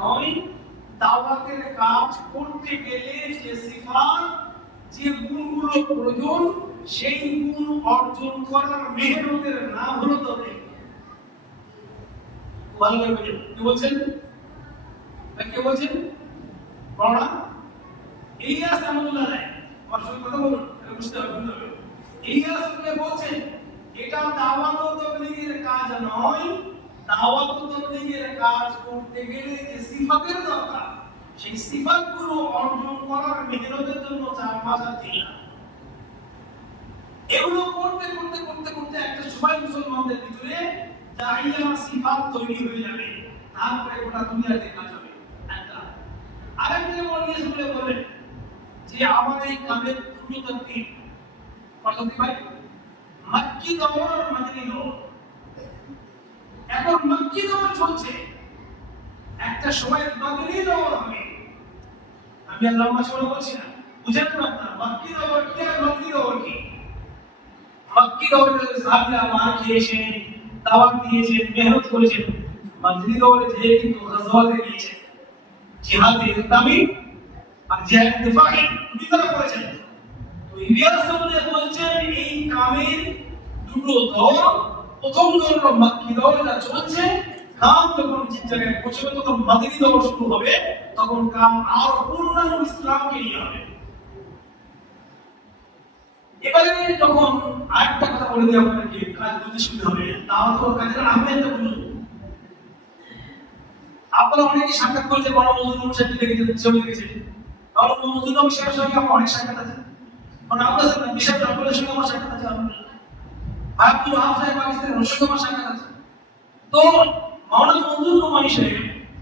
নয়, দাওয়াতের কাজ করতে গেলে যে সিফাত, যে গুণগুলো প্রয়োজন, সেই গুণ অর্জন করার মেহনতের নাম হলো তাওহীদ। ভালো করে বুঝুন কি বলছেন, কে বলছেন? বড়া ইলিয়াস আহমদুল্লাহ রায়, আমার সঙ্গে কথা বলুন, বুঝতে হবে। ইলিয়াস বলছেন এটা দাওয়াত ও তাবলীগের কাজ নয়, দাওয়াত ও তাবলীগের কাজ করতে গেলে যে সিফাতের দরকার, সেই সিফাতগুলো অর্জন করার মেহনতের জন্য 4 মাস আর 3 মাস। এগুলো করতে করতে করতে করতে একটা সময় মুসলমানদের ভিতরে দাইয়া সিফাত তৈরি হয়ে যাবে, তারপরে গোটা দুনিয়াতে কাজ হবে। একটা আরেকটা মৌলভী শুনে বলেন যে আমাদের এই কামের দুটো তকদির কতটি ভাই, মক্কি দৌর আর মদনী দৌর। এখন মক্কি দৌর চলছে, একটা সময় মদনী দৌর হবে। আমি আল্লাহ মাশাআল্লাহ বলছি না, বুঝেন না আপনারা মক্কি দৌর কি আর মদনী দৌর কি? মক্কি দৌরে সাহাবীরা মার খেয়েছেন, দাওয়াত দিয়েছেন, মেহনত করেছেন। মদনী দৌরে যে কিন্তু গাজওয়াতে গিয়েছেন, জিহাদে ইসলামী আর জিহাদ দিফাই দুটো করেছেন। তো ইলিয়াস বলছেন এই কামের দুটো দৌর, প্রথম দৌর হলো মক্কি দৌর, যা চলছে। কাম যখন যে জায়গায় পৌঁছবে তখন মদনী দৌর শুরু হবে, তখন কাম আর পূর্ণাঙ্গ ইসলামকে নিয়ে হবে। এবারে যখন আরেকটা কথা বলে দিই আপনাদেরকে, কাজ বুঝতে সুবিধা হবে, দাওয়াত ও কাজের আহমিয়তটা বুঝুন। আপনারা অনেকে সাক্ষাৎ করেছে, বড় মজুর সাহেব লিখেছে, বড় মজুর সাহেবের সঙ্গে আমার অনেক সাক্ষাৎ আছে, মানে আপনার সাথে বিশাল আপনাদের সঙ্গে আমার সাক্ষাৎ আছে, আব্দুল ওয়াহাব সাহেব পাকিস্তানের সঙ্গে আমার সাক্ষাৎ আছে। তো মাওলানা মঞ্জুর নোমানী সাহেব